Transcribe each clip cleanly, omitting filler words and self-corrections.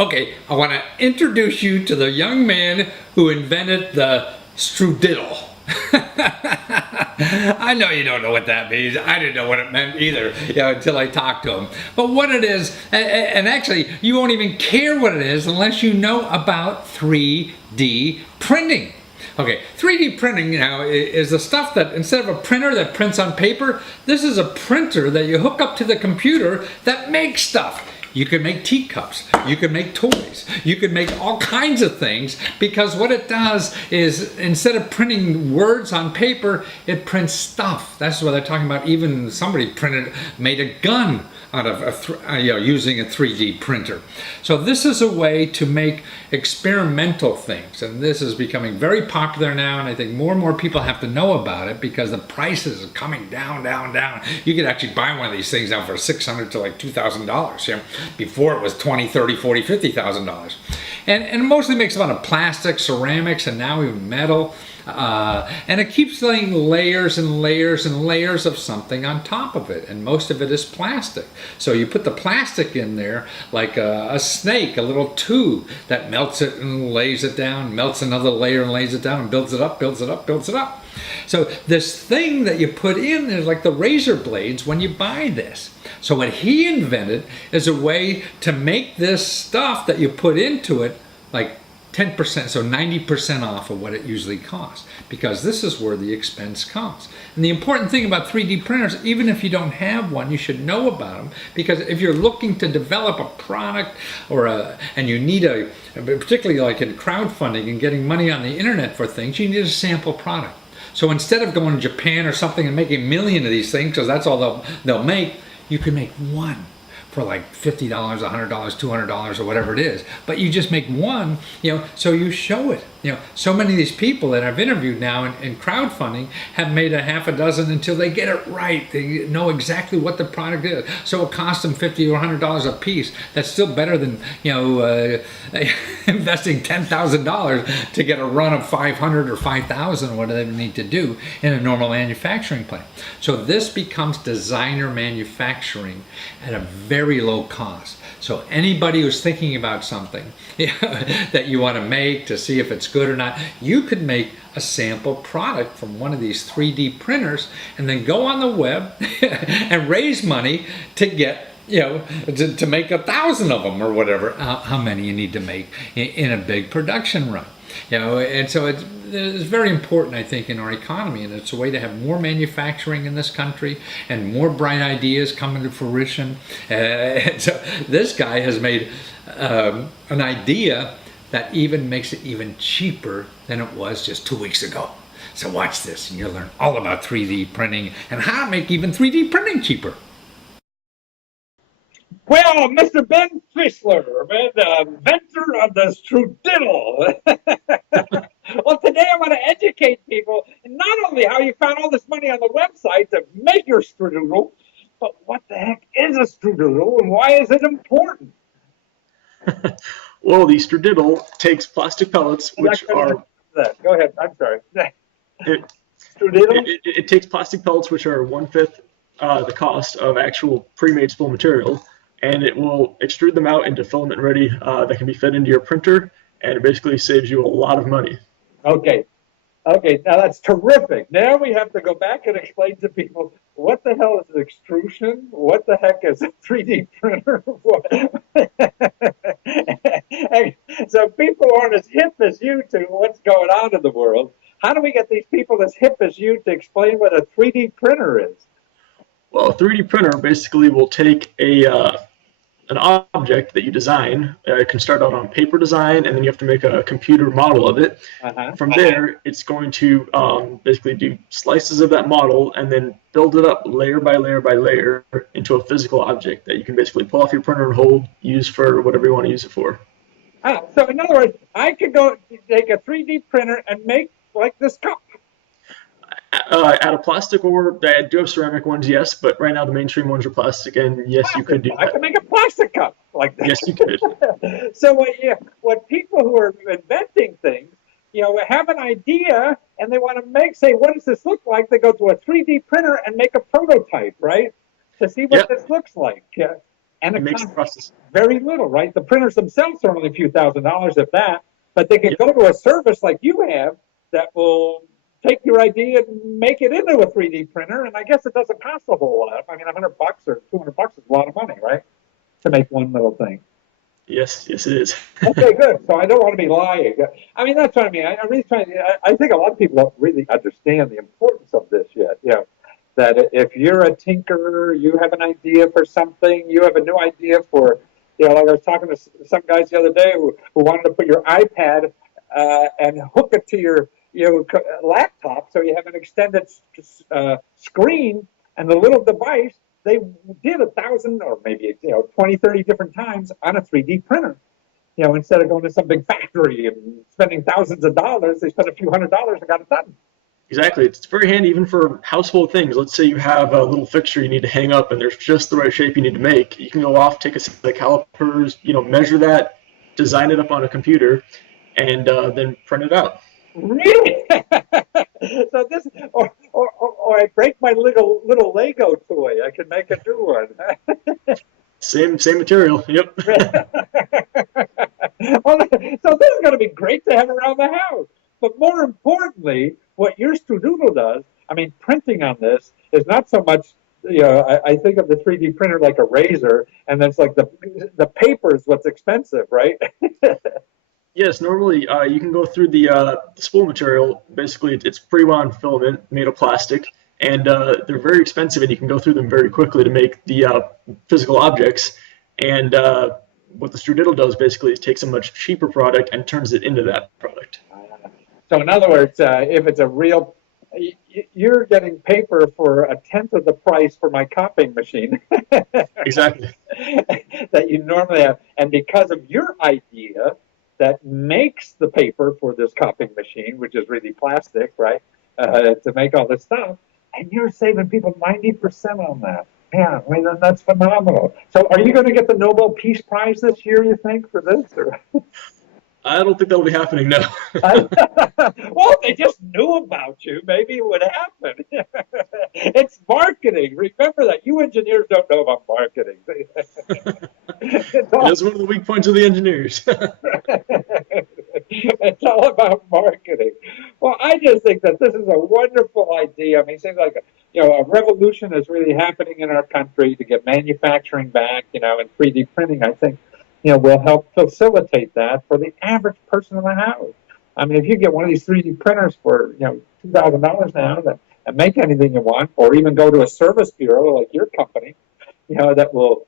Okay, I want to introduce you to the young man who invented the strudel. I know you don't know what that means. I didn't know what it meant either, until I talked to him. But what it is, and actually, you won't even care what it is unless you know about 3D printing. Okay, 3D printing now is the stuff that instead of a printer that prints on paper, this is a printer that you hook up to the computer that makes stuff. You can make teacups, you can make toys, you can make all kinds of things, because what it does is instead of printing words on paper, it prints stuff. That's what they're talking about. Even somebody made a gun out of using a 3D printer. So this is a way to make experimental things, and this is becoming very popular now, and I think more and more people have to know about it because the prices are coming down, down, down. You could actually buy one of these things now for $600 to like $2,000. Before it was $20, $30, $40, $50,000. And it mostly makes them out of plastic, ceramics, and now even metal. And it keeps laying layers and layers and layers of something on top of it, and most of it is plastic. So you put the plastic in there like a snake, a little tube that melts it and lays it down, melts another layer and lays it down, and builds it up, builds it up, builds it up. So this thing that you put in is like the razor blades when you buy this. So what he invented is a way to make this stuff that you put into it like 10%, so 90% off of what it usually costs, because this is where the expense comes. And the important thing about 3D printers, even if you don't have one, you should know about them, because if you're looking to develop a product and you need particularly like in crowdfunding and getting money on the internet for things, you need a sample product. So instead of going to Japan or something and making a million of these things, because that's all they'll make, you can make one for like $50, $100, $200, or whatever it is. But you just make one, so you show it. So many of these people that I've interviewed now in crowdfunding have made a half a dozen until they get it right. They know exactly what the product is. So it costs them $50 or $100 a piece. That's still better than, investing $10,000 to get a run of 500 or 5,000, whatever they need to do in a normal manufacturing plant. So this becomes designer manufacturing at a very low cost. So anybody who's thinking about something that you want to make to see if it's good or not, you could make a sample product from one of these 3D printers and then go on the web and raise money to get, to make 1,000 of them or whatever, how many you need to make in a big production run. And so it's very important, I think, in our economy, and it's a way to have more manufacturing in this country and more bright ideas coming to fruition. And so this guy has made an idea that even makes it even cheaper than it was just 2 weeks ago. So watch this, and you'll learn all about 3D printing and how to make even 3D printing cheaper. Well, Mr. Ben Fischler, the inventor of the strudel. Well, today I want to educate people not only how you found all this money on the website to make your strudel, but what the heck is a strudel and why is it important? Well, the strudel takes plastic pellets, which are... Go ahead, I'm sorry. It takes plastic pellets, which are 1/5 the cost of actual pre-made spool material, and it will extrude them out into filament ready that can be fed into your printer, and it basically saves you a lot of money. Okay, now that's terrific. Now we have to go back and explain to people what the hell is an extrusion, what the heck is a 3D printer. So people aren't as hip as you to what's going on in the world. How do we get these people as hip as you to explain what a 3D printer is? Well, a 3D printer basically will take an object that you design. It can start out on paper design, and then you have to make a computer model of it. From there, it's going to basically do slices of that model and then build it up layer by layer by layer into a physical object that you can basically pull off your printer and hold, use for whatever you want to use it for. So in other words, I could go take a 3D printer and make like this cup. Out of plastic, or I do have ceramic ones, yes, but right now the mainstream ones are plastic, and yes, you could do that. I could make a plastic cup like that. Yes, you could. So what people who are inventing things, have an idea and they want to say, what does this look like? They go to a 3D printer and make a prototype, right? To see what this looks like. and It it makes the costs process. very little, right? The printers themselves are only a few $1,000s, if that, but they can Yep. go to a service like you have that will take your idea and make it into a 3D printer. And I guess it doesn't cost a whole lot. I mean, $100 or $200 is a lot of money, right? To make one little thing. Yes, yes, it is. Okay, good. So I don't want to be lying. I mean, that's what I mean. I really try. I think a lot of people don't really understand the importance of this yet. You know, that if you're a tinkerer, you have an idea for something, you have a new idea for, you know, like I was talking to some guys the other day who wanted to put your iPad and hook it to your laptop so you have an extended screen and the little device. They did 1,000 or maybe 20, 30 different times on a 3D printer. You know, instead of going to some big factory and spending thousands of dollars, they spent a few $100s and got it done. Exactly. It's very handy even for household things. Let's say you have a little fixture you need to hang up and there's just the right shape you need to make. You can go off, take a set of calipers, measure that, design it up on a computer, and then print it out. Really? So this, or I break my little Lego toy, I can make a new one. Same material. Yep. Well, so this is going to be great to have around the house. But more importantly, what your Studoodle does, I mean, printing on this is not so much. I think of the 3D printer like a razor, and that's like the paper is what's expensive, right? Yes, normally you can go through the spool material. Basically, it's pre-wound filament made of plastic, and they're very expensive, and you can go through them very quickly to make the physical objects. And what the Studoodle does basically is takes a much cheaper product and turns it into that product. So in other words, if it's a real, you're getting paper for 1/10 of the price for my copying machine. Exactly. That you normally have, and because of your idea that makes the paper for this copying machine, which is really plastic, right, to make all this stuff, and you're saving people 90% on that. Yeah, I mean, that's phenomenal. So are you going to get the Nobel Peace Prize this year, you think, for this? Or? I don't think that'll be happening now. Well, if they just knew about you, maybe it would happen. It's marketing. Remember that. You engineers don't know about marketing. That's one of the weak points of the engineers. It's all about marketing. Well, I just think that this is a wonderful idea. I mean, it seems like a revolution is really happening in our country to get manufacturing back. And 3D printing, I think, will help facilitate that for the average person in the house. I mean, if you get one of these 3D printers for $2,000 now that make anything you want, or even go to a service bureau like your company, that will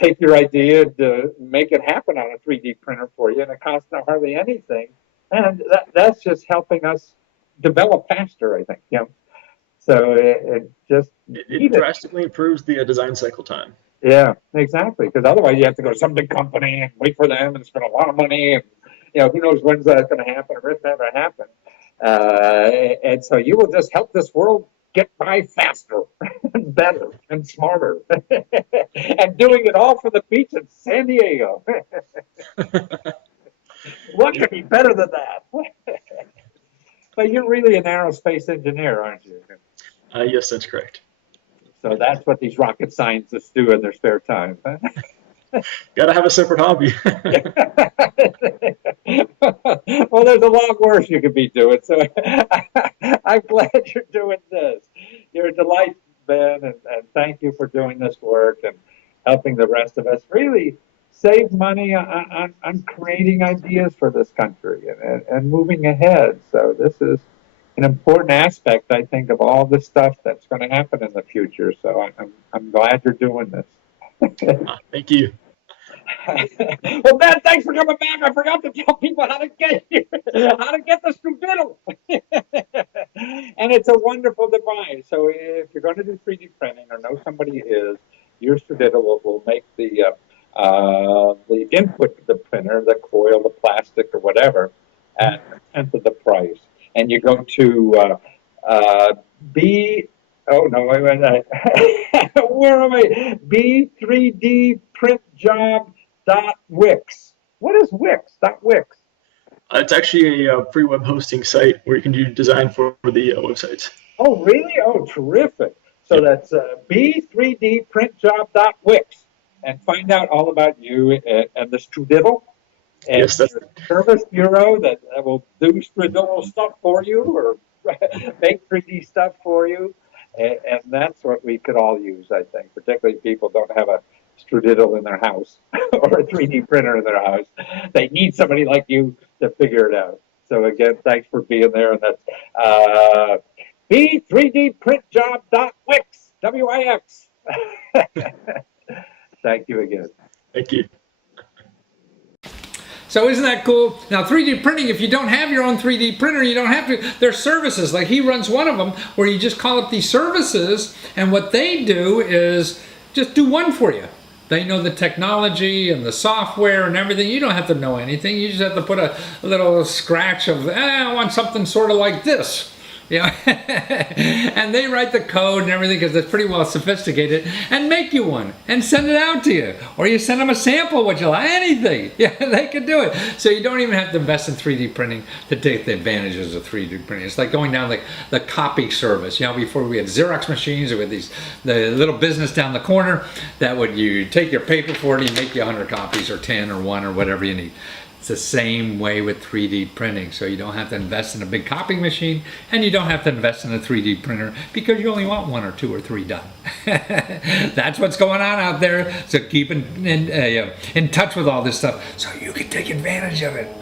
take your idea to make it happen on a 3D printer for you, and it costs hardly anything. And that's just helping us develop faster, I think. So it just it drastically improves the design cycle time. Yeah, exactly. Because otherwise, you have to go to some big company and wait for them and spend a lot of money, and who knows when's that's going to happen or if that ever happen. And so you will just help this world get by faster and better and smarter, and doing it all from the beach in San Diego. What could be better than that? But you're really an aerospace engineer, aren't you? Yes, that's correct. So that's what these rocket scientists do in their spare time. Got to have a separate hobby. Well, there's a lot worse you could be doing. So I'm glad you're doing this. You're a delight, Ben, and thank you for doing this work and helping the rest of us really save money on creating ideas for this country and moving ahead. So this is an important aspect, I think, of all the stuff that's going to happen in the future. So I'm glad you're doing this. Thank you. Well, Ben, thanks for coming back. I forgot to tell people how to get the Studoodle. And it's a wonderful device. So if you're going to do 3D printing or know somebody who is, your Studoodle will make the input to the printer, the coil, the plastic, or whatever, and enter the price. And you go to where am I? B3dprintjob.wix. What is Wix? .wix? It's actually a free web hosting site where you can do design for the websites. Oh, really? Oh, terrific. So that's B3dprintjob.wix. and find out all about you and the Strudel and Yes, that's your service bureau that will do Strudel stuff for you or make 3D stuff for you. And that's what we could all use, I think, particularly if people don't have a Strudel in their house or a 3D printer in their house. They need somebody like you to figure it out. So again, thanks for being there. And that's b3dprintjob.wix, W-I-X. Thank you again. thank you. So isn't that cool? Now 3D printing, if you don't have your own 3D printer, you don't have to, there's services, like he runs one of them where you just call up these services and what they do is just do one for you. They know the technology and the software and everything. You don't have to know anything. You just have to put a little scratch of, I want something sort of like this. Yeah, and they write the code and everything because it's pretty well sophisticated and make you one and send it out to you. Or you send them a sample, what you like, anything. Yeah, they can do it. So you don't even have to invest in 3D printing to take the advantages of 3D printing. It's like going down the copy service. You know, before we had Xerox machines, or with the little business down the corner that would you take your paper for it and make you 100 copies or 10 or 1 or whatever you need. It's the same way with 3D printing. So you don't have to invest in a big copying machine and you don't have to invest in a 3D printer because you only want 1 or 2 or 3 done. That's what's going on out there. So keep in touch with all this stuff so you can take advantage of it.